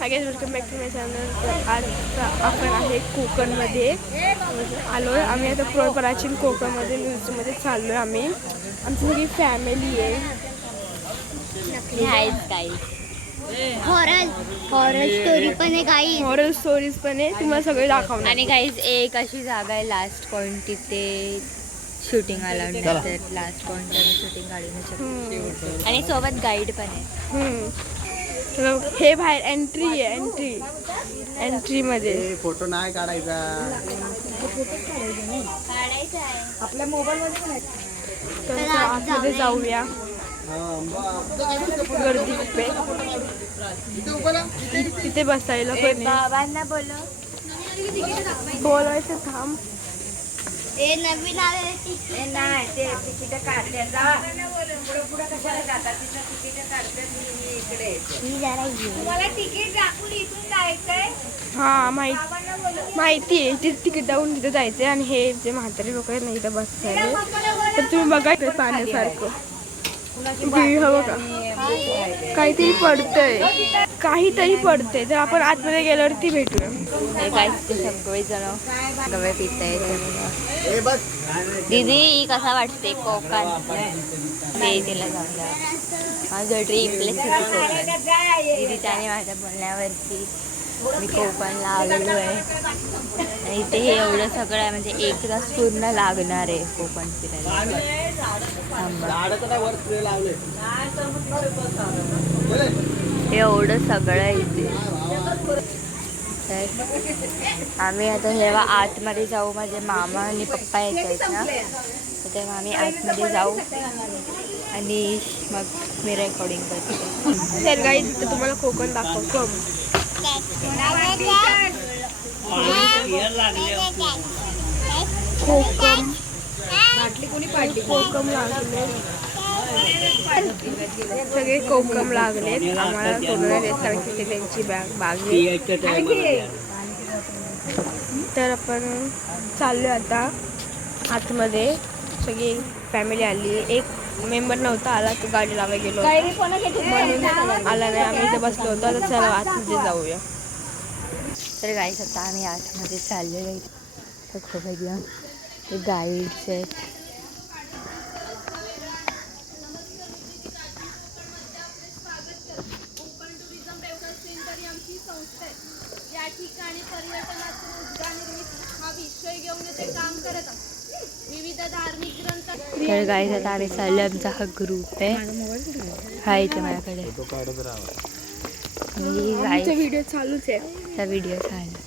High guys, welcome back to my channel. तर आज आपण आहे कोकणमध्ये आलो आहे. आम्ही आता प्राचीन कोकणमध्ये न्यूजमध्ये चाललो आहे. आम्ही आमची सगळी फॅमिली आहे. हॉरर स्टोरी पण आहे गाईज. हॉरर स्टोरीज पण आहे, तुम्हाला सगळे दाखवणार. आणि गाईज एक अशी जागा आहे लास्ट पॉइंट, तिथे शूटिंग आला तर लास्ट पॉइंट शूटिंग काढू शकतो. आणि सोबत गाईड पण आहे. तर हे बाहेर एंट्री आहे. एंट्री मध्ये फोटो नाही काढायचा. आपल्या मोबाईल मध्ये. तर आतमध्ये जाऊया. गर्दी खूप आहे तिथे बसायला पण. बाबांना बोलवायचं थांब. ते नवीन आले नाही ते तिकीट काढतात. तुम्हाला तिकीट दाखवून इथून जायचंय. हा माहिती आहे. ते तिकीट दाखवून तिथे जायचंय. आणि हे जे म्हातारे लोक आहेत ना इथं बसायला, तर तुम्ही बघा इकडे पाण्यासारखं हवं का. काहीतरी पडतंय. तर आपण आतमध्ये गेल्यावरती भेटूया. सगळे जण गवे पिताय. दीदी कसा वाटते कोकण? ते तिला जाऊया. माझं ड्रीम प्लेस होती कोकण. दीदीच्या आणि माझ्या बोलण्यावरती मी कोकणला आलेलो आहे. आणि इथे हे एवढं सगळं आहे, म्हणजे एक तास पूर्ण लागणार आहे कोकण फिरायला. एवढं सगळं आहे इथे. तर आम्ही आता जेव्हा आतमध्ये जाऊ, माझे मामा आणि पप्पा येत आहेत ना, तर तेव्हा आम्ही आतमध्ये जाऊ आणि मग मी रेकॉर्डिंग करते. तर गाईज इथं तुम्हाला कोकण दाखवतो. कोकम लागले, सगळे कोकम लागलेत. आम्हाला सोडून देत कारण की त्यांची बाग आहे. तर आपण चाललो आता आतमध्ये. सगळी फॅमिली आली. एक मेंबर नव्हता आला, तो गाडी लावायला गेलो म्हणून आला नाही. आम्ही इथं बसलो होतो. आता चला आतमध्ये जाऊया. तर गाईस आता आम्ही आतमध्ये चाललेलो आहे. तर खूप एकदम ते गाईड्स आहेत. या ठिकाणी पर्यटनाची रोजगार निर्मिती हा विषय घेऊन ते काम करत आहोत. विविध धार्मिक ग्रंथ. तर गाईस आता आम्ही चाललो. आमचा हा ग्रुप आहे. हा इथे माझ्याकडे व्हिडिओ चालूच आहे. हा व्हिडिओ चालू.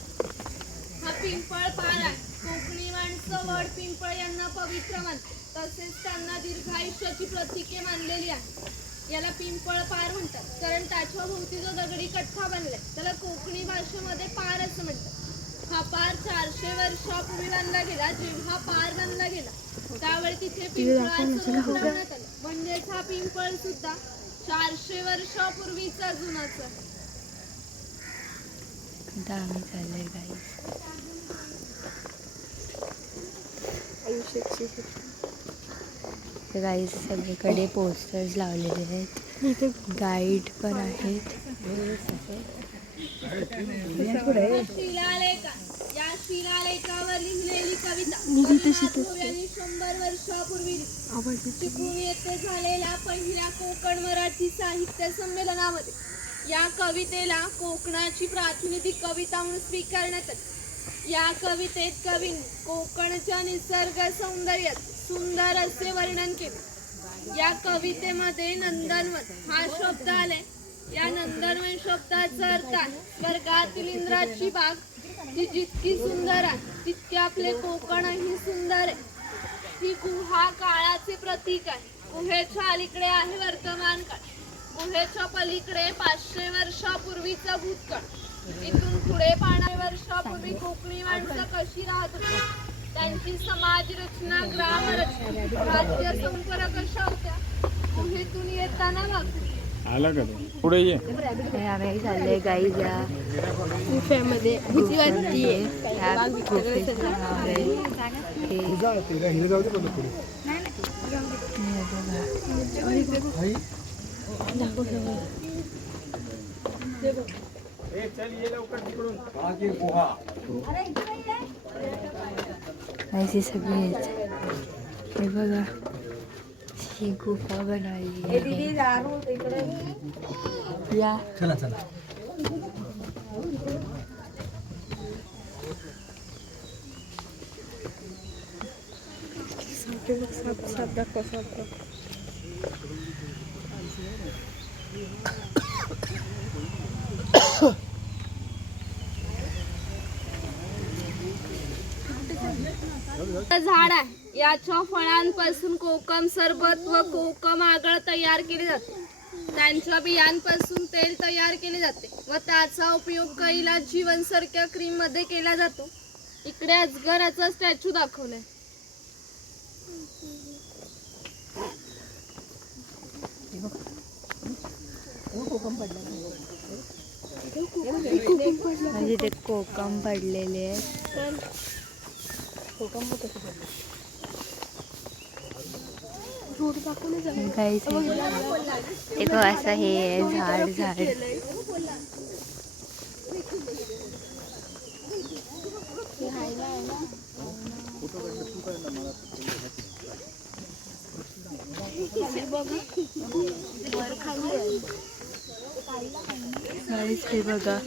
हा पिंपळ पार आहे. कोकणी माणसं वड पिंपळ यांना पवित्र मानतात. तसेच त्यांना दीर्घायुष्याची प्रतीके मानलेली आहे. याला पिंपळ पार म्हणतात कारण त्याच्या भोवती जो दगडी कट्टा बनलाय त्याला कोकणी भाषेमध्ये पार असं म्हणतात. हा पार 400 वर्षापूर्वी बांधला गेला. जेव्हा पार बांधला गेला त्यावेळी तिथे पिंपळाचं रोप लावण्यात आलं. म्हणजेच हा पिंपळ सुद्धा 400 वर्षापूर्वीचा जुनाच आहे. आम्ही चाललोय गाईस. तर गाईस सगळीकडे पोस्टर्स लावलेले आहेत. गाईड पण आहेत. या शिलालेखावर लिहिलेली कविता 100 वर्षापूर्वी चिपळूण येथे झालेल्या पहिल्या कोकण मराठी साहित्य संमेलनामध्ये या कवितेला कोकणाची प्रातिनिधिक कविता म्हणून स्वीकारण्यात आली. या कवितेत कवींनी कोकणच्या निसर्ग सौंदर्यात सुंदर असे वर्णन केले. या कवितेमध्ये नंदनवन हा शब्द आलाय. या नंदनवन शब्दाचा अर्थ आहे स्वर्गातील इंद्राची बाग. ती जितकी सुंदर आहे तितके आपले कोकणही सुंदर आहे. ही गुहा काळाचे प्रतीक आहे. गुहेच्या अलीकडे आहे वर्तमान काळ. गुहेच्या पलीकडे 500 वर्षापूर्वीचा भूतकाळ. इथून पुढे 500 वर्षापूर्वी कोकणी माणसं कशी राहत होती, त्यांची समाज रचना, ग्राम रचना, राज्य संपर्क कशा होत्या. गुहेतून येताना मग आला का पुढे ये. आम्ही चाललोय गाईज या गुफेमध्ये. भीती वाटते. अशी सगळी आहेत. हे बघा ही गुफा बनवली आहे. या चला चला झाड आहे. याच्या फळांपासून कोकम सरबत व कोकम आगळ तयार केले जाते. त्यांच्या बियांपासून तेल तयार केले जाते व त्याचा उपयोग कैला जीवनसारख्या क्रीम मध्ये केला जातो. इकडे अजगराचा स्टॅच्यू दाखवलाय. म्हणजे ते कोकम पडलेले आहेत. काहीच ते असं हे झाड झाड काहीच हे बघा.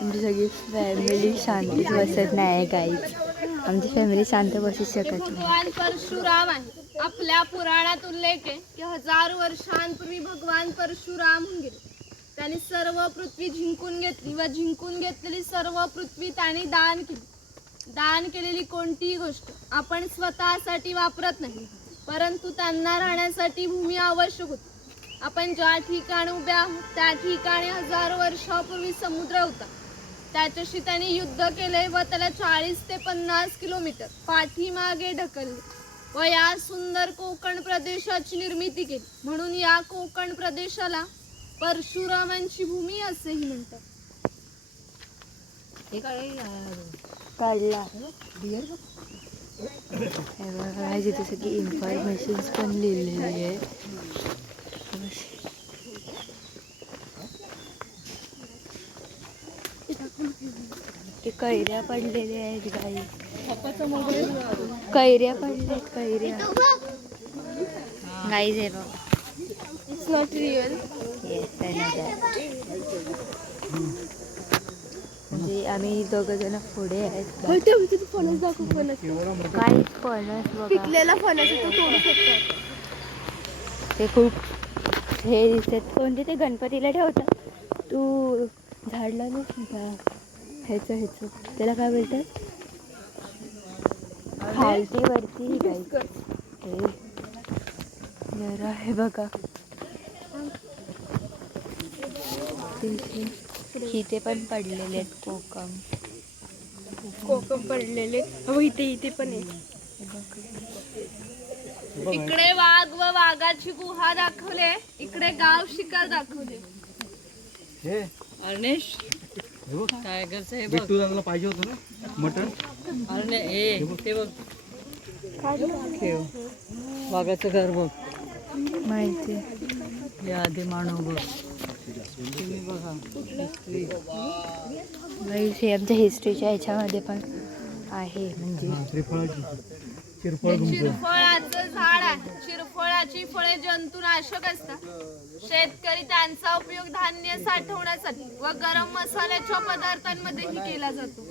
आमची सगळी फॅमिली शांतीत बसत नाही काहीच. आमची फॅमिली शांत बसू शकत नाही. भगवान परशुराम आहे. आपल्या पुराणात उल्लेख आहे की 1000 वर्षांपूर्वी भगवान परशुराम होऊन गेले. त्यांनी सर्व पृथ्वी जिंकून घेतली व जिंकून घेतलेली सर्व पृथ्वी त्यांनी दान केली. दान केलेली कोणतीही गोष्ट आपण स्वतःसाठी वापरत नाही, परंतु त्यांना राहण्यासाठी भूमी आवश्यक होती. आपण ज्या ठिकाणी उभे आहोत त्या ठिकाणी 1000 वर्षापूर्वी समुद्र होता. त्याच्याशी त्यांनी युद्ध केले व त्याला 40 ते 50 किलोमीटर पाठीमागे ढकलले व या सुंदर कोकण प्रदेशाची निर्मिती केली. म्हणून या कोकण प्रदेशाला परशुरामांची भूमी असेही म्हणतात. काढला तिथे सगळी इन्फॉर्मेशन पण लिहिलेली आहे. ते कैऱ्या पडलेल्या आहेत गाई. कैऱ्या पडल्यात कैऱ्या गाईज आहे बाबा. It's not real. Yes I know that. म्हणजे आम्ही दोघं जण पुढे आहेत. फणस दाखव. फणस काहीच फणस बघा. पिकलेला फणस तो तोडू शकतो. ते खूप हे दिसतात. कोणते ते गणपतीला ठेवतात. तू झाडला नाही ह्याचं त्याला काय बोलतात खालती वरती काही जरा हे बघा. इथे पण पडलेले आहेत कोकम. कोकम पडलेले इथे पण आहे. इकडे वाघ व वाघाची गुहा दाखवले. इकडे गाव शिकार दाखवले. अर्नेश टायगरचं हे बघ. तुला पाहिजे होतं ना मटण. अरे हे ते बघ वाघाचं घर बघ. माहिती हे आधी मानव बघ. बघा हे आमच्या हिस्ट्रीच्या ह्याच्यामध्ये पण आहे. म्हणजे चिरफळाचं झाड आहे. चिरफळाची फळे जंतुनाशक असतात. शेतकरी त्यांचा उपयोग धान्य साठवण्यासाठी व गरम मसाल्याच्या पदार्थांमध्येही केला जातो.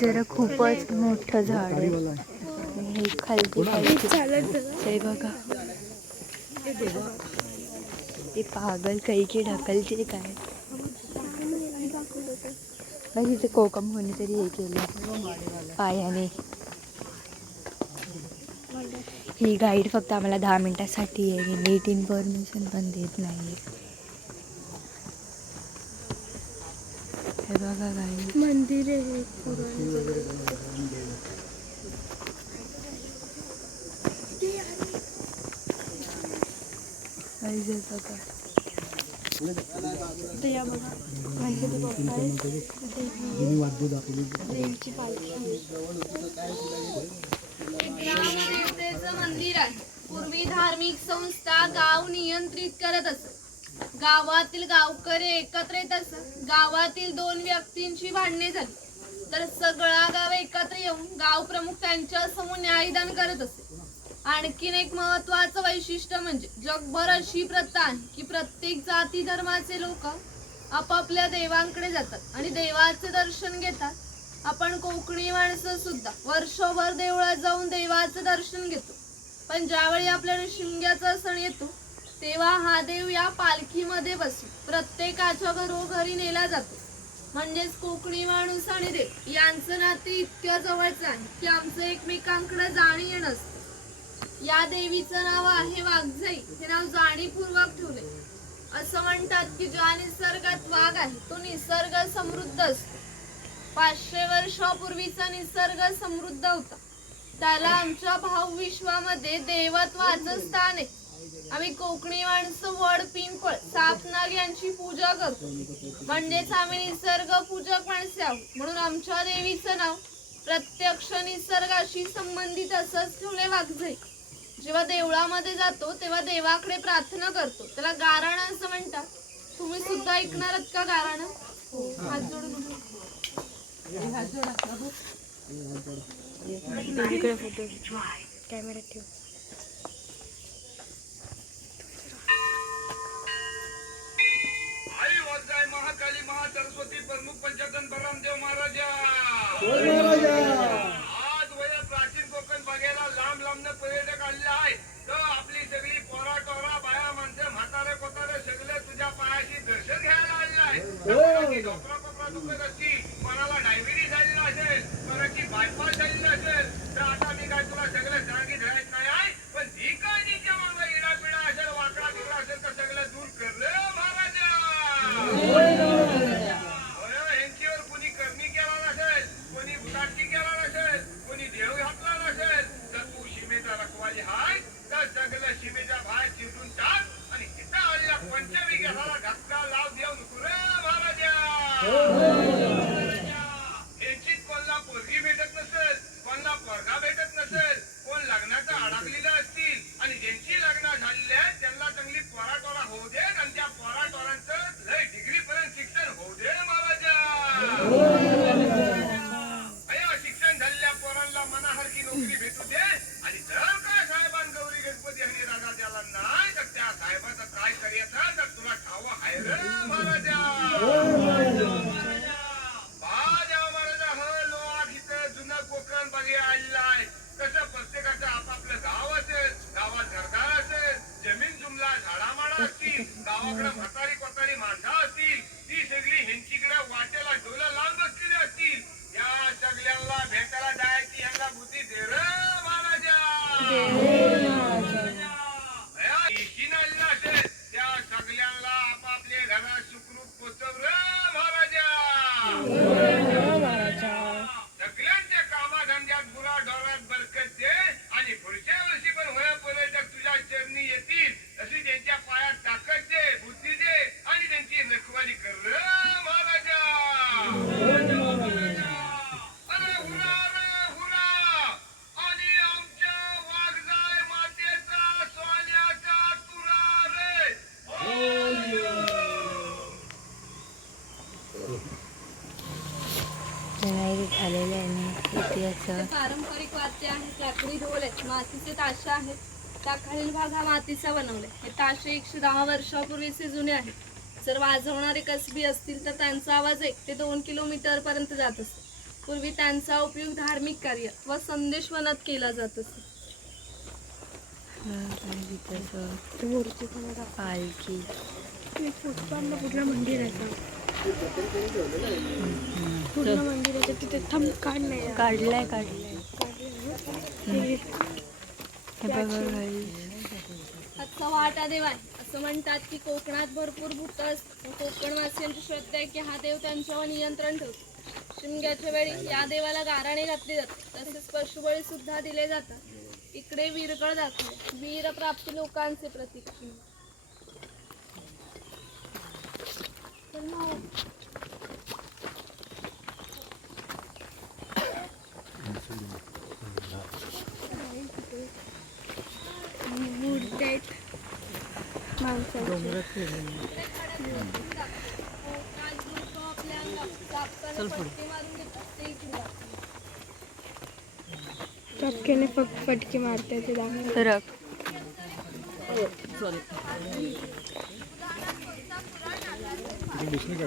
जरा खूपच मोठं झाड आहे. हे खालती हे बघा. ते पागल काही की ढकलते काय. तिथे कोकम कोणीतरी हे केलं पायाने. ही गाईड फक्त आम्हाला 10 मिनिटासाठी आहे. नीट इन्फॉर्मेशन पण देत नाही. हे बघा गाईड मंदिर आहे. बघा ग्रामदेवतेचं मंदिर आहे. पूर्वी धार्मिक संस्था गाव नियंत्रित करत असत. गावातील गावकरी एकत्र येत असत. गावातील 2 व्यक्तींची भांडणे झाली तर सगळा गाव एकत्र येऊन गाव प्रमुख त्यांच्या समोर न्यायदान करत असे. आणखीन एक महत्वाचं वैशिष्ट्य म्हणजे जगभर अशी प्रथा आहे की प्रत्येक जाती धर्माचे लोक आपापल्या देवांकडे जातात आणि देवाचे दर्शन घेतात. आपण कोकणी माणसं सुद्धा वर्षभर देवळात जाऊन देवाचं दर्शन घेतो. पण ज्यावेळी आपल्याला शिमग्याचा सण येतो तेव्हा हा देव या पालखीमध्ये बसून प्रत्येकाच्या घरोघरी नेला जातो. म्हणजेच कोकणी माणूस आणि देव यांचं नाते इतक्या जवळचं आहे की आमचं एकमेकांकडे जाणं येणं असतं. या देवीचं नाव आहे वाघजाई. हे नाव जाणीवपूर्वक ठेवले. असं म्हणतात की ज्या निसर्गात वाघ आहे तो निसर्ग समृद्ध असतो. 500 वर्षापूर्वीचा निसर्ग समृद्ध होता. त्याला आमच्या भावविश्वामध्ये देवत्वाचं स्थान आहे. आम्ही कोकणी माणसं वड, पिंपळ, सापनाग यांची पूजा करतो. म्हणजेच आम्ही निसर्ग पूजक माणसे आहोत. म्हणून आमच्या देवीचं नाव प्रत्यक्ष निसर्गाशी संबंधित असंच ठेवले वाघजाई. जेव्हा देवळामध्ये जातो तेव्हा देवाकडे प्रार्थना करतो. त्याला गाराणं असं म्हणतात. तुम्ही सुद्धा ऐकणार आहात का गाराणं? हात जोडून कॅमेरा ठेव. आई वाजताय महाकाली महासरस्वती प्रमुख पंचायतन बलरामदेव महाराजा. आज वय प्राचीन कोकण बघायला लांब लांबनं पर्यटक आलेले आहे. तर आपली सगळी पोरा टोरा बाया माणसं म्हातारे कोतारे सगळे तुझ्या पायाशी दर्शन घ्यायला आलेले आहे. डॉक्टर कोपरा दुखत असती, कोणाला डायबिटीस झालेला असेल, कोणाची बायपास झालेली असेल, तर आता मी काय तुला सगळं सांगित राहत नाही आहे. पण जी काय तिच्या मागं इडा पिडा असेल, वाकडा बिकडा असेल तर सगळं दूर कर रे महाराजा. ह्यांच्यावर कोणी करणी केला नसेल, कोणी उदासी केला नसेल, कोणी देव घातला नसेल तर तू सीमेचा रखवाली हाय. तर सगळं सीमेच्या बाहेर चिरून टाक आणि तिथं आलेल्या पंचविघ्याला धक्का लाव देऊ नको रे महाराजा. यांची कोणला पोरगी भेटत नसेल, कोणला पोरगा भेटत नसेल, कोण लग्नाचं अडकलेलं असतील आणि ज्यांची लग्न झालेली आहेत त्यांना चांगली पोराटोरा होऊ दे आणि त्या पोराटोरांचं लय डिग्री पर्यंत शिक्षण होऊ दे महाराजा. शिक्षण झालेल्या पोरांना मनासारखी नोकरी भेटू दे आणि जर काय साहेबान गौरी गणपती आणि राजा त्याला नाही तर त्या साहेबाचं काय करायचं तर तुला ठाव आहे रे महाराजा. जुनं कोकण बघे आलेलं आहे. तसं प्रत्येकाचं आपापलं गाव असेल, गावात घरदार असेल, जमीन जुमला झाडामाडा असतील, गावाकडे म्हातारी कोतारी माणसं असतील, ती सगळी ह्यांचीकडे वाटेला डोला लावून बसलेली असतील. या सगळ्यांना भेटायला जायची ह्यांना बुद्धी दे रे महाराजा. एकीनं आलेलं असेल त्या सगळ्यांना आपापले घरात सुखरूप पोचव रे महाराजा. सगळ्यांच्या कामाधंद्यात बुरा ढोरात बरकत दे आणि पुढच्या वर्षी पण होया पर्यटक तुझ्या चरणी येतील तशी त्यांच्या पायात ताकद दे, बुद्धी दे आणि त्यांची रखवाली कर रे महाराजा. अरे हुरा रे हुरा आणि आमच्या वाघजाई मातेचा सोन्याचा तुरा रे. झालेलं आहे ना इतिहास. पारंपरिक वाद्य आहेत. लाकडी ढोल आहेत, मातीचे ताशे आहेत. त्याखालील भाग हा मातीचा बनवलाय. हे ताशे 110 वर्षापूर्वीचे जुने आहेत. जर वाजवणारे कसबी असतील तर त्यांचा आवाज 1 ते 2 किलोमीटर पर्यंत जात असतो. पूर्वी त्यांचा उपयोग धार्मिक कार्य व संदेशवनात केला जात असतो. पालखी पूर्ण मंदिराचं पूर्ण मंदिराचं तिथे थंब काढलंय. काढलाय आजचा वाटा देव आहे. असं म्हणतात की कोकणात भरपूर भूत असतात. कोकणवासियांची श्रद्धा आहे की हा देव त्यांच्यावर नियंत्रण ठेवतो. शिमग्याच्या वेळी या देवाला गाराणे घातले जाते. तसेच पशुबळी सुद्धा दिले जातात. इकडे वीरगळ दाखवले. वीर प्राप्ती लोकांचे प्रतीक. मूर्ती आहेत माणसांची. चपकेने फटके मारते ते दाखव. रक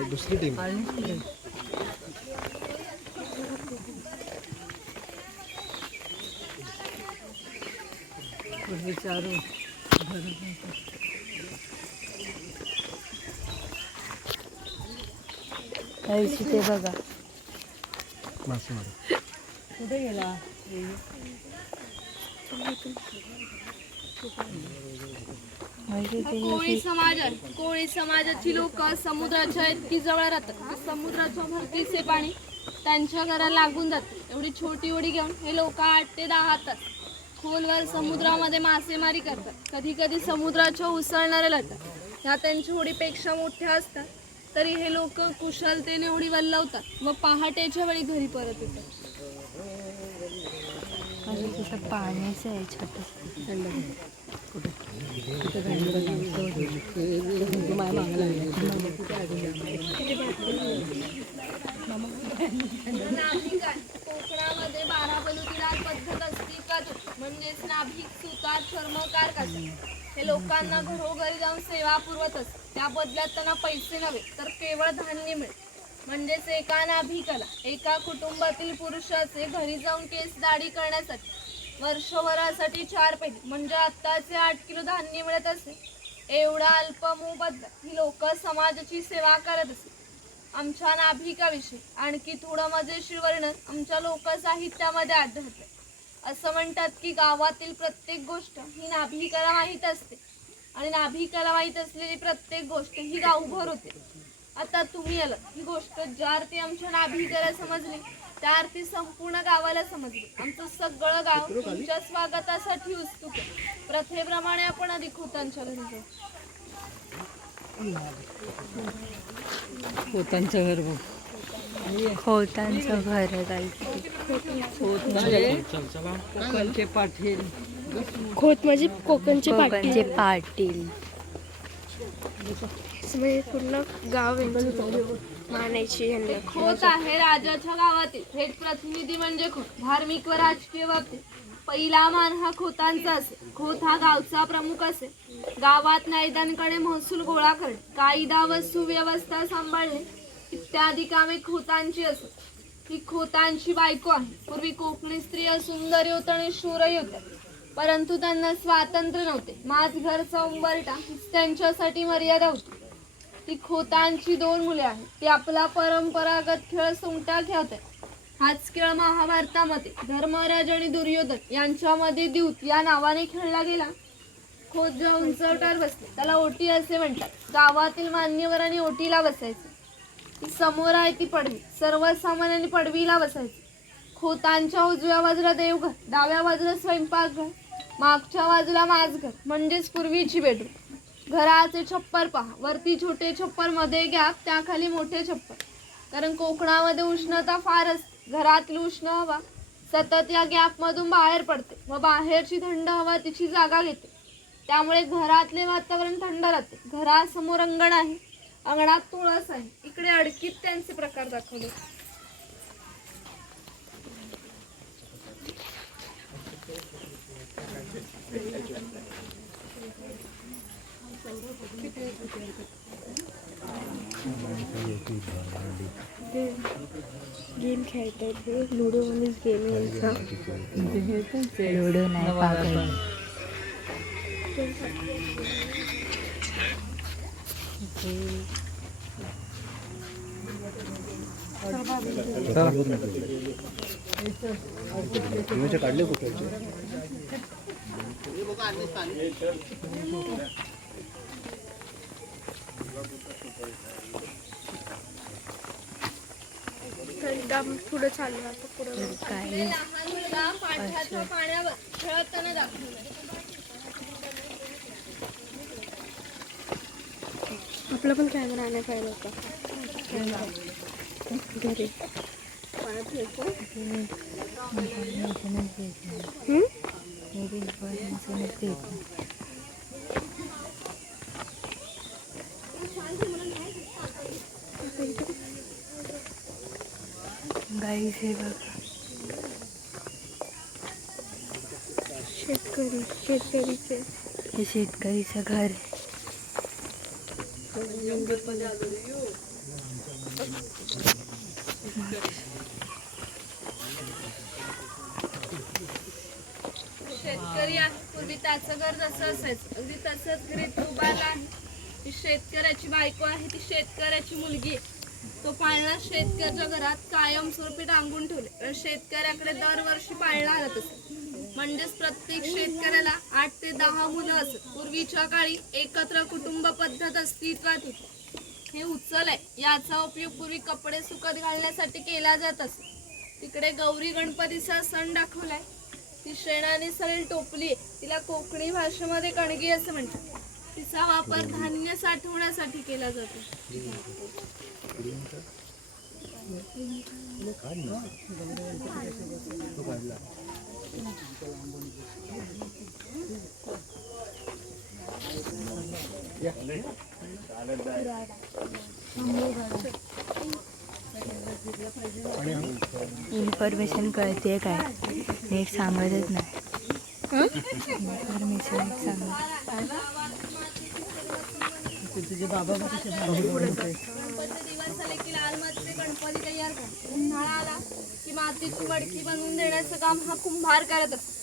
दुसरी टीम ते बघा कुठे गेला? कोळी समाजाची लोक समुद्राच्या इतकी जवळ राहतात. समुद्राच्या भरतीचे पाणी त्यांच्या घराला लागून जाते. एवढी छोटी उडी घेऊन हे लोक 8 ते 10 तास खोलवर समुद्रामध्ये मासेमारी करतात. कधी कधी समुद्राच्या उसळणाऱ्या लाटा ह्या त्यांच्या होडीपेक्षा मोठ्या असतात, तरी हे लोक कुशलतेने उडी वल्लवतात व पहाटेच्या वेळी घरी परत येतात. तसं पाण्याचं आहे छोटं. कोकणामध्ये 12 बलुतेदार पद्धत अस्तित्वात होती. म्हणजेच नाभिक, सुतार, चर्मकार कसं हे लोकांना घरोघरी जाऊन सेवा पुरवत असत. त्या बदल्यात त्यांना पैसे नव्हे तर केवळ धान्य मिळत. म्हणजेच एका नाभिकाला एका कुटुंबातील पुरुषाचे घरी जाऊन केस दाढी करण्यासाठी वर्षभरासाठी 4 पेंडी म्हणजे आत्ताचे 8 किलो धान्य मिळत असे. एवढा अल्प मोबदला ही लोक समाजाची सेवा करत असे. आमच्या नाभिकाविषयी आणखी थोडं मजेशीर वर्णन आमच्या लोकसाहित्यामध्ये आढळतं. असं म्हणतात की गावातील प्रत्येक गोष्ट ही नाभिकाला माहीत असते आणि नाभिकाला माहीत असलेली प्रत्येक गोष्ट ही गावभर होते. आता तुम्ही आला ही गोष्ट ज्या अर्थी आमच्या नाभिकाला समजली त्या अर्थी संपूर्ण गावाला समजली. आमचं सगळं गाव तुमच्या स्वागतासाठी उत्सुक आहे. प्रथेप्रमाणे आपण अधिक खोतांच्या घरी जाऊ. पोतांचं घर बघ. खोतांचं घर आहे काहीतरी. कोकणचे पाटील. खोत म्हणजे कोकणचे कोकणचे पाटील. पाटील म्हणजे पूर्ण गाव मानायची यांना. खोत आहे राजाच्या गावातील थेट प्रतिनिधी म्हणजे खोत. धार्मिक व राजकीय बाबतीत पहिला मान हा खोतांचा असे. खोत हा गावचा प्रमुख असे. गावात नायदांकडे महसूल गोळा करणे, कायदा व सुव्यवस्था सांभाळणे इत्यादी कामे खोतांची असत. ही खोतांची बायको आहे. पूर्वी कोकणी स्त्रिया सुंदर होत्या आणि शूरही होत्या, परंतु त्यांना स्वातंत्र्य नव्हते. माझ घरचा उंबरठा हीच त्यांच्यासाठी मर्यादा होती. ती खोतांची 2 मुले आहेत. ती आपला परंपरागत खेळ सोंगट्या खेळतात. हाच खेळ महाभारतामध्ये धर्मराज आणि दुर्योधन यांच्यामध्ये द्यूत या नावाने खेळला गेला. खोत ज्या उंचवट्यावर बसते त्याला ओटी असे म्हणतात. गावातील मान्यवरांनी ओटीला बसायचे. ती समोर आहे ती पडवी. सर्वसामान्यांनी पडवीला बसायचे. खोतांच्या उजव्या बाजूला देवघर, डाव्या बाजूला स्वयंपाकघर, मागच्या बाजूला माझघर म्हणजेच पूर्वीची बेडरूम. घराचे छप्पर पहा. वरती छोटे छप्पर, मध्ये गॅप, त्याखाली मोठे छप्पर. कारण कोकणामध्ये उष्णता फार असते. घरातील उष्ण हवा सतत या गॅपमधून बाहेर पडते व बाहेरची थंड हवा तिची जागा घेते. त्यामुळे घरातले वातावरण थंड राहते. घरासमोर अंगण आहे. अंगणात तुळस आहे. इकडे अडकीत त्यांचे प्रकार दाखवले. गेम खेळतात. हे लुडो मध्येच गेम यायचा. लुडो नाही पागल. काढले कुठे पुढे चाललं आता पुढे काही लहान मुलगा पाठाच्या पाण्यावर खेळताना दाखवला. आपला पण कॅमेरा आणायला पाहिजे होता घरी. गाईस हे बघा, शेतकरीचे हे शेतकरीचं घर आहे. शेतकरी आहे, पूर्वी त्याचं घर जसं असायचं अगदी तसंच घरी उभारला आहे. ती शेतकऱ्याची बायको आहे, ती शेतकऱ्याची मुलगी आहे. तो पाळणा शेतकऱ्याच्या घरात कायमस्वरूपी टांगून ठेवले, कारण शेतकऱ्याकडे दरवर्षी पाळणा आणत असत. म्हणजेच प्रत्येक शेतकऱ्याला 8 ते 10 मुलं असत. पूर्वीच्या काळी एकत्र कुटुंब पद्धत अस्तित्वात होती. हे उचल आहे, याचा उपयोग पूर्वी कपडे सुकत घालण्यासाठी केला जात असत. तिकडे गौरी गणपतीचा सण दाखवलाय. ती शेणाने सरळ टोपली आहे, तिला कोकणी भाषेमध्ये कणगी असं म्हणतात. तिचा वापर धान्य साठवण्यासाठी केला जातो. इन्फॉर्मेशन कळते काय, नीट सांगतच नाही. इन्फॉर्मेशन तुझे बाबा गणपती दिवस झाले की लाल मातीचे गणपती तयार करतात. उन्हाळा आला की मातीची मडकी बनवून देण्याचं काम हा कुंभार करत असतो.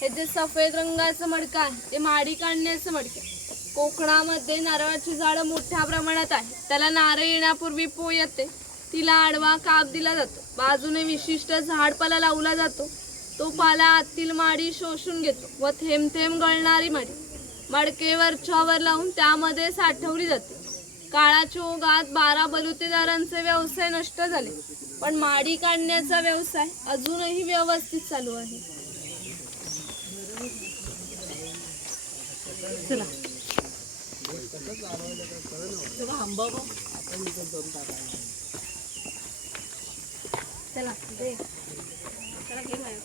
हे जे सफेद रंगाचं मडकं आहे ते माडी काढण्याचं मडकं आहे. कोकणामध्ये नारळाची झाडं मोठ्या प्रमाणात आहे. त्याला नारळ येण्यापूर्वी पोय येते, तिला आडवा काप दिला जातो. बाजूने विशिष्ट झाडपाला लावला जातो. तो पाला आतील माडी शोषून घेतो व थेंब थेंब गळणारी माडी मडकेवरच्यावर लावून त्यामध्ये साठवली जाते. काळाच्या ओघात 12 बलुतेदारांचे व्यवसाय नष्ट झाले, पण माडी काढण्याचा व्यवसाय अजूनही व्यवस्थित चालू आहे. चला चला दे. चला घे माझ्या.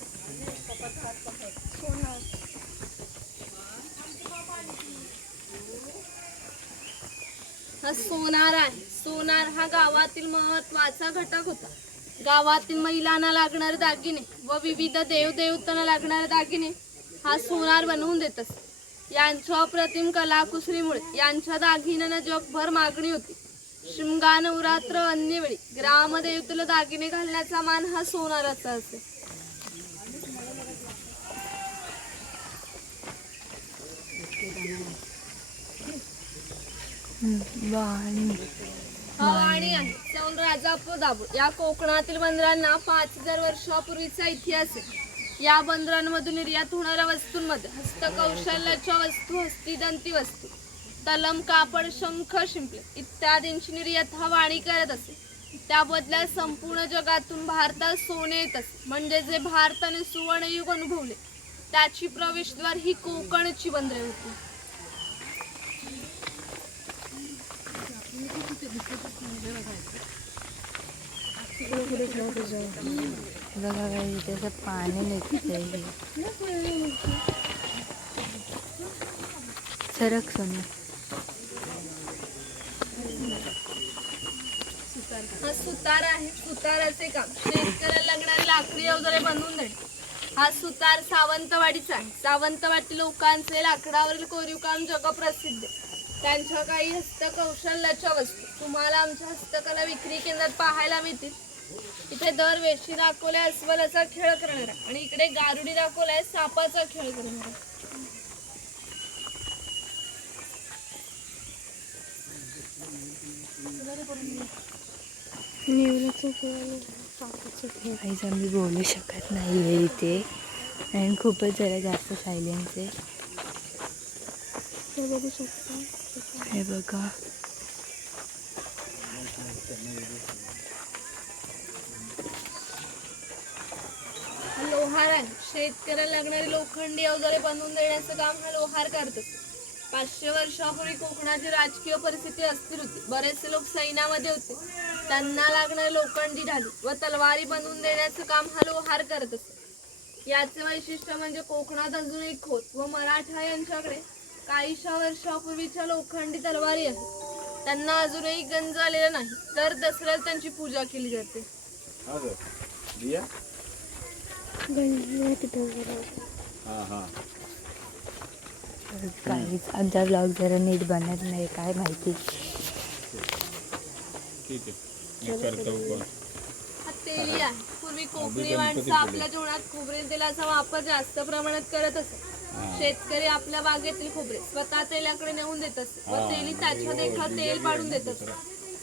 हा सोनार आहे. सोनार हा गावातील महत्वाचा घटक होता. गावातील महिलांना लागणारे दागिने व विविध देवदेवतांना लागणारे दागिने हा सोनार बनवून देत असत. यांच्या अप्रतिम कलाकुसरीमुळे यांच्या दागिन्यांना जगभर मागणी होती. शिमगा, नवरात्र, अन्य वेळी ग्रामदेवतेला दागिने घालण्याचा मान हा सोनाराचा असे. वाणी आहे. चौल राजापूर दाभोळ या कोकणातील बंदरांना 5000 वर्षापूर्वीचा इतिहास आहे. या बंदरांमधून निर्यात होणाऱ्या वस्तूंमध्ये हस्तकौशल्याच्या वस्तू, हस्तिदंती वस्तू, तलम, कापड, शंख, शिंपले इत्यादींची निर्यात हा वाणी करत असे. त्या बदल्यात संपूर्ण जगातून भारतात सोने येत असे. म्हणजे जे भारताने सुवर्णयुग अनुभवले त्याची प्रवेशद्वार ही कोकणची बंदरे होती. बघा काही त्याचं पाणी निघतंय. सरक सोने. हा सुतार आहे. सुताराचे काम शेतकऱ्याला लागणारी लाकडी अवजारे बनवून देणे. हा सुतार सावंतवाडीचा आहे. सावंतवाडी लोकांचे लाकडावरील कोरीव काम जगप्रसिद्ध आहे. त्यांच्या काही हस्तकौशल्याच्या वस्तू तुम्हाला आमच्या हस्तकला विक्री केंद्रात पाहायला मिळतील. इथे दर वेशी दाखवलाय अस्वलाचा खेळ करणारा आणि इकडे गारुडी दाखवलाय सापाचा खेळ करणारा. काहीच आम्ही बोलू शकत नाही आहे इथे आणि खूपच जरा जास्त सायलेन्स आहे. हे बघा लोहार आहे. शेतकऱ्याला लागणारी लोखंडी अवजारे बनवून देण्याचं काम हा लोहार करतो. 500 वर्षापूर्वी कोकणाची राजकीय परिस्थिती अस्थिर होती. बरेचसे लोक सैन्यामध्ये होते. त्यांना लागणारी लोखंडी ढाली व तलवारी बनवून देण्याचं काम हा लोहार करत असतो. याचे वैशिष्ट्य म्हणजे कोकणात अजून एक खोत व मराठा यांच्याकडे काहीशा वर्षापूर्वीच्या लोखंडी तलवारी आहेत. त्यांना अजूनही गंज आलेला नाही, तर दसऱ्यात त्यांची पूजा केली जाते. काहीच आमचा ब्लॉग जरा नीट बनत नाही, काय माहिती. हा तेली आहे. पूर्वी कोकणी माणसं आपल्या जेवणात खोबरेल तेलाचा वापर जास्त प्रमाणात करत असत. शेतकरी आपल्या बागेतील खोबरे स्वतः तेलाकडे नेऊन देत असत व तेली त्याच्या देखा तेल पाडून देत असत.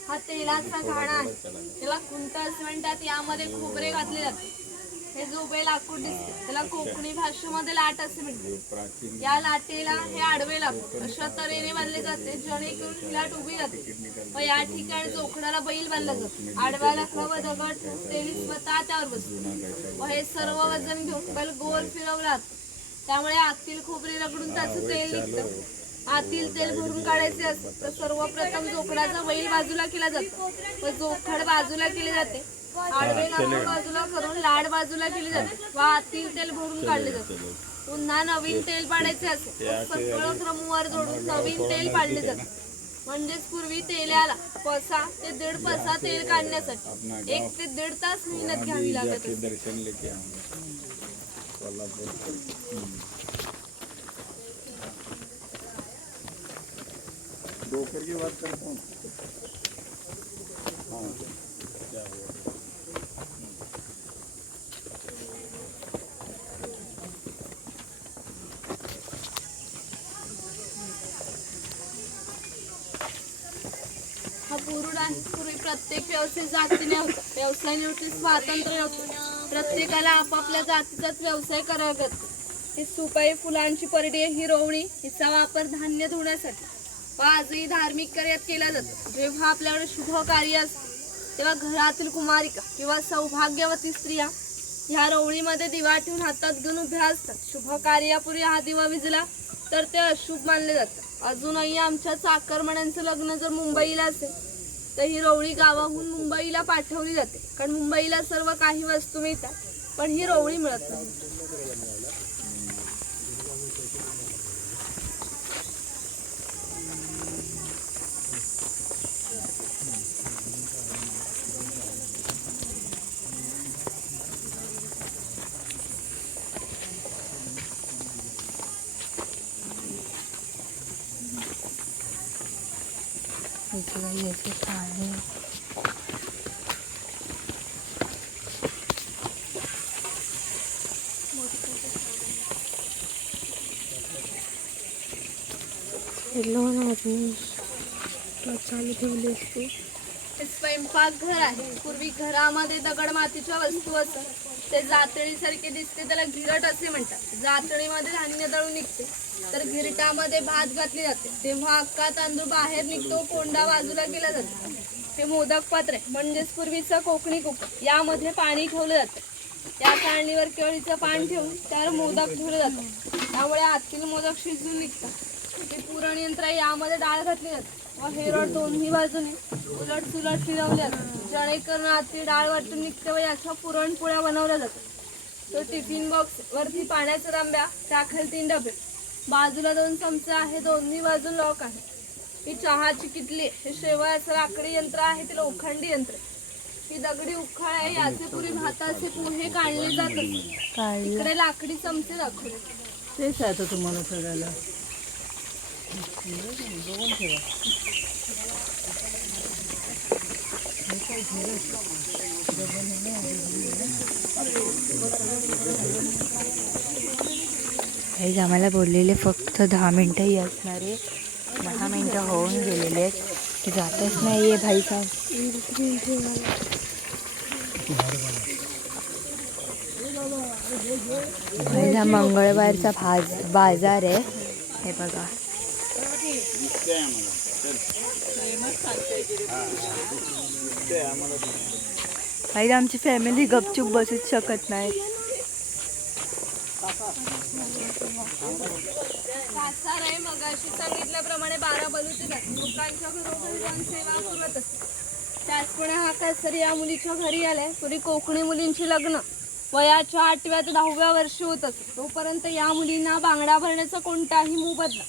हा तेलाचा घाणा आहे, त्याला खुंटस म्हणतात. यामध्ये खोबरे घातले जाते. हे जो उभे लाकूड दिसते त्याला कोकणी भाषेमध्ये लाट असे म्हणतात. या लाटेला हे आडवे लाकूड अशा तऱ्हेने बांधले जाते जेणेकरून ही लाट उभी जाते व या ठिकाणी जोखडाला बैल बांधला जातो. आडव्या लाकडावर दगड ठेवून तेली स्वतः त्यावर बसते व हे सर्व वजन घेऊन बैल गोल फिरवला जातो. त्यामुळे आतील खोबरे रगडून त्याचं तेल निघतं. आतील तेल भरून काढायचे असते तर सर्वप्रथम जोखडाचा बैल बाजूला केला जातो व जोखड बाजूला केली जाते. आडवे लाकूड बाजूला करून लाड बाजूला केली जाते व आतील तेल भरून काढले जाते. पुन्हा नवीन तेल पाडायचे असेल तर सगळं क्रमवार जोडून नवीन तेल पाडले जाते. म्हणजेच पूर्वी तेलाला पसा ते 1.5 पसा तेल काढण्यासाठी 1 ते 1.5 तास मेहनत घ्यावी लागत असते. दोपहर की बात करता हूँ. हाँ क्या हुआ? हा बुरुड आहे. पूर्वी प्रत्येक व्यवसाय जातीने होता. व्यवसाय निवडीत स्वातंत्र्य नव्हतं. प्रत्येकाला आपापल्या जातीचाच व्यवसाय करावा लागतो. ही सुपाई फुलांची परडी ही रोवणी हिचा वापर धान्य धुण्यासाठी व आजही धार्मिक कार्यात केला जातो. जेव्हा आपल्याकडे शुभ कार्य असते तेव्हा घरातील कुमारिका किंवा सौभाग्यवती स्त्रिया ह्या रोवणीमध्ये दिवा ठेवून हातात घेऊन उभ्या असतात. शुभ कार्यापूर्वी हा दिवा विझला तर ते अशुभ मानले जातं. अजूनही आमच्या चाकरमान्यांचं लग्न जर मुंबईला असेल तर ही रोवणी गावाहून मुंबईला पाठवली जाते, कारण मुंबईला सर्व काही वस्तू मिळतात पण ही रोवणी मिळत नाही. याचे पाणी चालू ठेवली असते. हे स्वयंपाकघर आहे. पूर्वी घरामध्ये दगड मातीच्या वस्तू असतात. ते जातळीसारखे दिसते, त्याला घिरट असे म्हणतात. जातळीमध्ये धान्य दळून निघते तर घिरटामध्ये भात घातली जाते. तेव्हा अख्खा तांदूळ बाहेर निघतो, कोंडा बाजूला केला जातो. हे मोदक पात्र आहे, म्हणजेच पूर्वीचा कोकणी कुकर. यामध्ये पाणी ठेवलं जातं. या चाळणीवर केळीचं पान ठेवून त्यावर मोदक ठेवले जातात. त्यामुळे आतील मोदक शिजून निघतात. हे पुरण यंत्र आहे. यामध्ये डाळ घातली जाते व हेरड दोन्ही बाजूने उलट सुलट फिरवले जातात जेणेकरून आतील डाळ वाटून निघते व याच्या पुरणपोळ्या बनवल्या जातात. तो टिफिन बॉक्स वरती पाण्याच्या तांब्या, त्याखाली 3 डबे, बाजूला 2 चमचे आहे, दोन्ही बाजून लॉक आहे. ही चहाची किटली, हे शेवयाचं लाकडी यंत्र आहे, ते लोखंडी यंत्र. ही दगडी उखाळ आहे. याचे पूर्वी भाताचे पोहे काढले जातात. इकडे लाकडी चमचे दाखवले. तेच आहे आता तुम्हाला सगळ्याला. काही आम्हाला बोललेले फक्त 10 मिनटंही असणारे, 10 मिनटं होऊन गेलेले आहेत, की जातच नाही आहे भाई साहेब. पहिला मंगळवारचा बाजार आहे. हे बघा, काही आमची फॅमिली गपचूप बसूच शकत नाही. कासार आहे. मगाशी सांगितल्याप्रमाणे 12 बलूचे जातात. लोकांच्या घरोघरी जाऊन सेवा करत असतात. त्याचप्रमाणे हा कासार या मुलीच्या घरी आलाय. पूर्वी कोकणी मुलींची लग्न वयाच्या 8व्या ते 10व्या वर्षी होत असे तोपर्यंत या मुलींना बांगडा भरण्याचा कोणताही मोबदला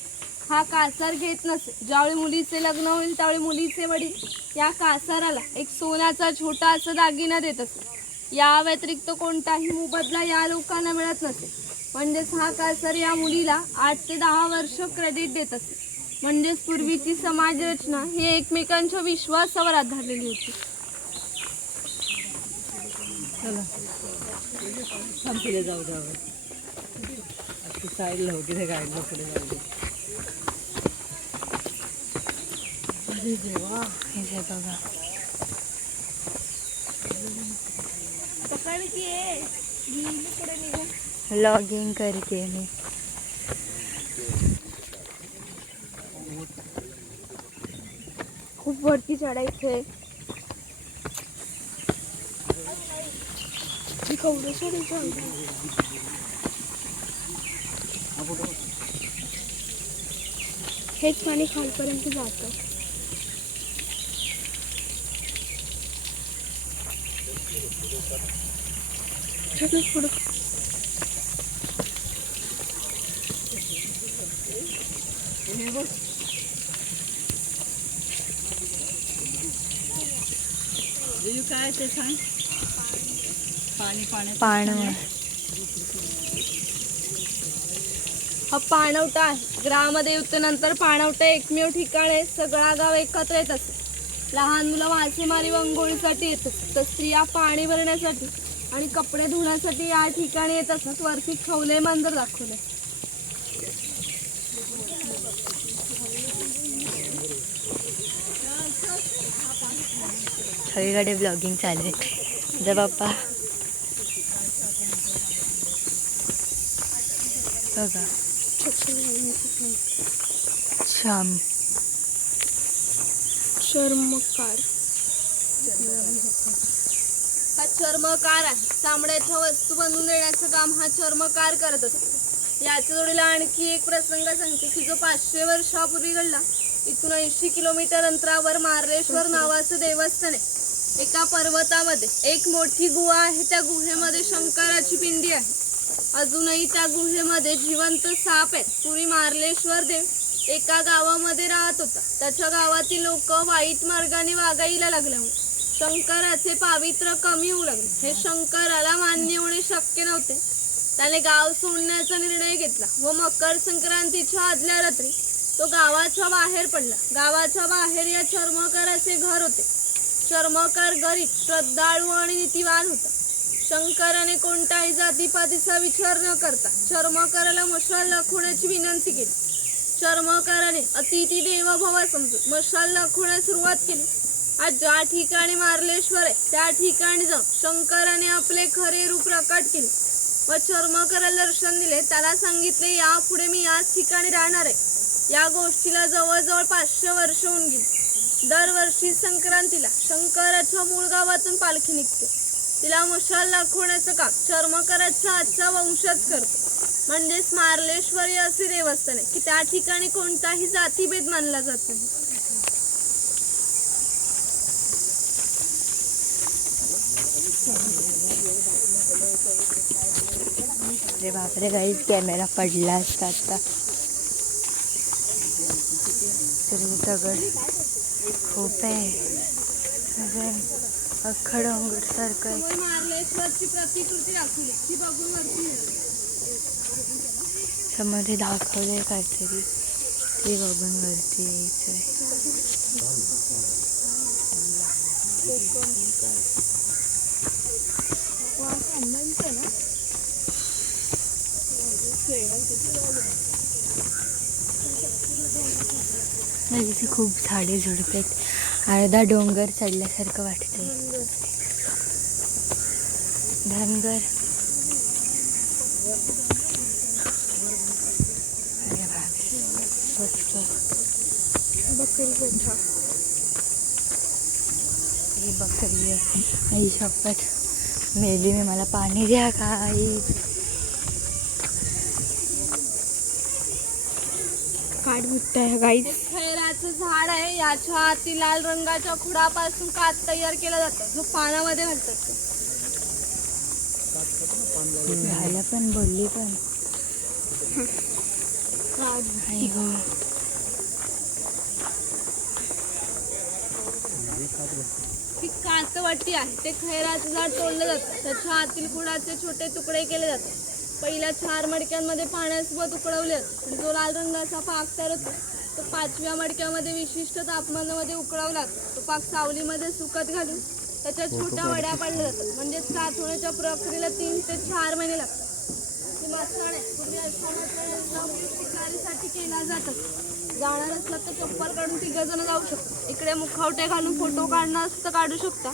हा कासार घेत नसे. ज्यावेळी मुलीचे लग्न होईल त्यावेळी मुलीचे वडील या कासाराला एक सोन्याचा छोटा असा दागिना देत असे. या व्यतिरिक्त कोणताही मोबदला या लोकांना मिळत नसे. म्हणजेच हा कासार या मुलीला 8 ते 10 वर्ष क्रेडिट देत असे. म्हणजेच पूर्वीची समाज रचना ही एकमेकांच्या विश्वासावर आधारलेली होती. पुढे जाऊ द्या साईडला होती ते गाडीला पुढे जाऊ दे. अरे देवा हे बघा लॉगिंग करते मी. खूप वरती चढायचं आहे. हेच पाणी खालपर्यंत जातं. पुढं काय ते सांग. पाणवठा हा पाणवठा आहे. ग्रामदेवतेनंतर पाणवठा एकमेव ठिकाण आहे. सगळा गाव एकत्र येत असे. लहान मुलं मासेमारी व अंघोळीसाठी येत असत तर स्त्रिया पाणी भरण्यासाठी आणि कपडे धुण्यासाठी या ठिकाणी येत असत. वरती खवले मंदिर दाखवले. सगळीकडे ब्लॉगिंग चालू आहे. जा बाप्पा बघा छान चर्मकार. हा चर्मकार आहे. चामड्याच्या वस्तू बनवून देण्याचं काम हा चर्मकार करत असतो. याच्या जोडीला आणखी एक प्रसंग सांगते की जो 500 वर्षापूर्वी घडला. इथून 80 किलोमीटर अंतरावर मार्लेश्वर नावाचं देवस्थान आहे. एका पर्वतामध्ये एक मोठी गुहा आहे. त्या गुहेमध्ये शंकराची पिंडी आहे. अजूनही त्या गुहेमध्ये जिवंत साप आहेत. पूर्वी मार्लेश्वर देव एका गावामध्ये राहत होता. त्याच्या गावातील लोक वाईट मार्गाने वागायला लागल्यामुळे शंकराचे पावित्र्य कमी होऊ लागले. हे शंकराला मान्य होणे शक्य नव्हते. त्याने गाव सोडण्याचा निर्णय घेतला व मकर संक्रांतीच्या आदल्या रात्री तो गावाच्या बाहेर पडला. गावाच्या बाहेर या चर्मकाराचे घर होते. चर्मकार गरीब, श्रद्धाळू आणि नीतिवान होता. शंकराने कोणत्याही जातीपातीचा विचार न करता चर्मकाराला मशाल दाखवण्याची विनंती केली. चर्मकाराने अतिथी देवो भव समजून मशाल दाखवण्यास सुरुवात केली. आज ज्या ठिकाणी मार्लेश्वर आहे त्या ठिकाणी जाऊन शंकराने आपले खरे रूप प्रकट केले व चर्मकाराला दर्शन दिले. त्याला सांगितले यापुढे मी याच ठिकाणी राहणार आहे. या गोष्टीला जवळजवळ 500 वर्ष होऊन गेली. दरवर्षी संक्रांतीला शंकराच्या मूळ गावातून पालखी निघते. तिला मशाल दाखवण्याचं काम चर्मकाराच्या आजचा वंशच करतो. म्हणजेच मार्लेश्वरी असे देवस्थान आहे की त्या ठिकाणी कोणताही जातीभेद मानला जात नाही. अरे बापरे गाईज कॅमेरा पडला असता आता. तरी दगड खूप आहे. अख्खा डोंगर सारखं आहे. मार्लेश्वरची प्रतिकृती दाखवली ती बघून वरती समोर दाखवले काहीतरी ते बघून वरती यायचं आहे. इथे खूप झाडे झुडपे आहेत. अर्धा डोंगर चढल्यासारखं वाटतंय. धनगर बकरी गोठा. ही बकरी आहे. आई शपथ मेली मी. मला पाणी द्या काही. काठ बुट्टा आहे गाईज. खैराचं झाड आहे. याच्या आतील लाल रंगाच्या खुडापासून कात तयार केला जातो जो पानामध्ये घालतात. झालं पण बोलली पण आई गं. ही कासवटी आहे ते खैराचं झाड तोडलं जातं. त्याच्या आतील कुडाचे छोटे तुकडे केले जातात. पहिल्या 4 मडक्यांमध्ये पाण्यासोबत उकळवले जाते आणि जो लाल रंगाचा पाक तयार होतो तो 5व्या मडक्यामध्ये विशिष्ट तापमानामध्ये उकळवला जातो. तो पाक सावलीमध्ये सुकत घालून त्याच्या छोट्या वड्या पाडल्या जातात. म्हणजेच काच होण्याच्या प्रक्रियेला 3 ते 4 महिने लागतात. ही मासळ आहे पूर्वी शिकारीसाठी केला जातात. जाणार असला तर चप्पल काढून 3 जण जाऊ शकतात. इकडे मुखवटे घालून फोटो काढणं असतं काढू शकता.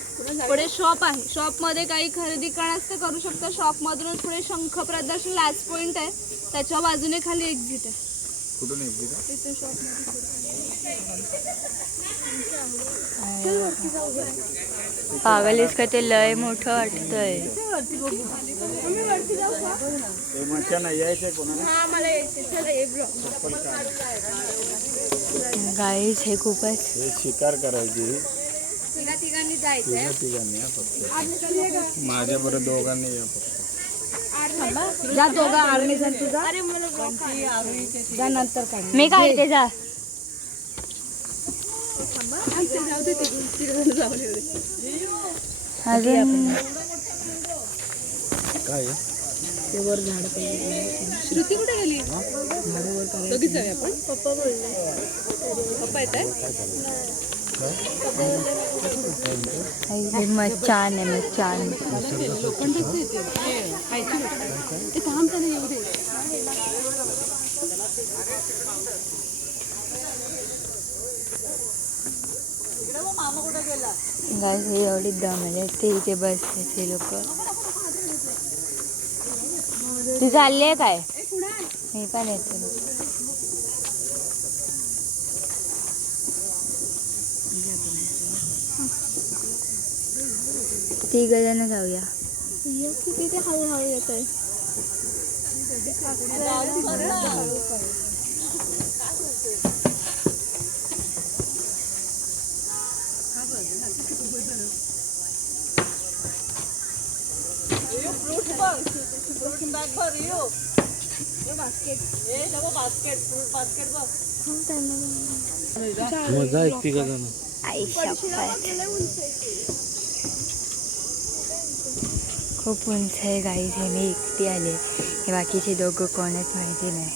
पुढे शॉप आहे. शॉपमध्ये काही खरेदी करण्यास करू शकता. शॉपमधूनच पुढे शंख प्रदर्शन लास्ट पॉइंट आहे. त्याच्या बाजूने खाली एक्झिट आहे. कुठून एक्झिट? इथे शॉपमध्ये पागल का ते लय मोठं वाटतंय. गाईस हे खूपच शिकार करायची तिघांनी जायचंय. तिघांनी फक्त माझ्या बरोबर दोघांनी या फक्त. जा दोघा आर्मी तुझा. अरे मला जा नंतर काढ. मी काढते जा. अजून काय आहे? श्रुती कुठे गेली? दोघीच जाऊया आपण. पप्पा बोलले. पप्पा येत आहे. मच्छान आहे मच्छान. ते थांब त्याला येऊ दे. गाईस हे एवढी दमले ते इथे बसले ते लोक. ती चालली आहे काय? मी पण येते. तिघ जण जाऊया. तिथे हळूहळू येत आहे. मजा आहे तिघ जण. आई शपथ खूप उंच आहे गाईज. हे मी एकटी आले. हे बाकीचे दोघं कोणच माहिती नाही.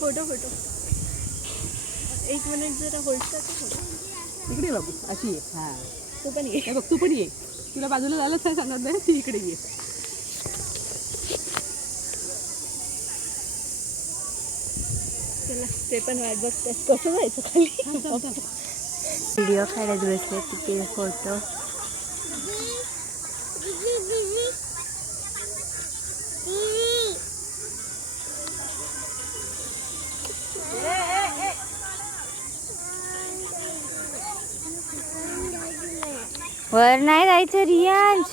फोटो 1 मिनिट जरा होल्ड इकडे बाबू अशी ये. हा तू पण ये. हे बघ तू पण ये. तुला बाजूला झालंच नाही सांगत नाही. ती इकडे ये. चला ते पण वाट बघते. कसं जायचं खाली? व्हिडिओ काढत बसले तिथे फोटो. वर नाही जायचं रियांश.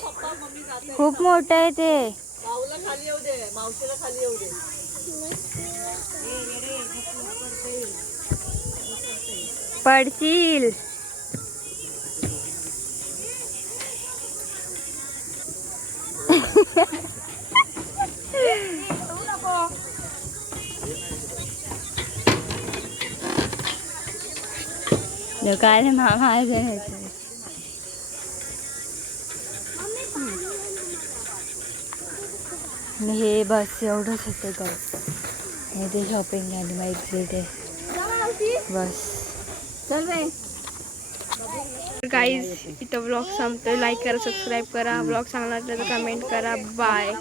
खूप मोठं आहे ते. पडशील. काय रे मामा आज हे बस एवढंच होतं काय. हे ते शॉपिंग झाली मग एक्झिट आहे बस. गाईज इथं ब्लॉग संपतोय. लाईक करा, सबस्क्राईब करा. ब्लॉग चांगला वाटला तर कमेंट करा. बाय.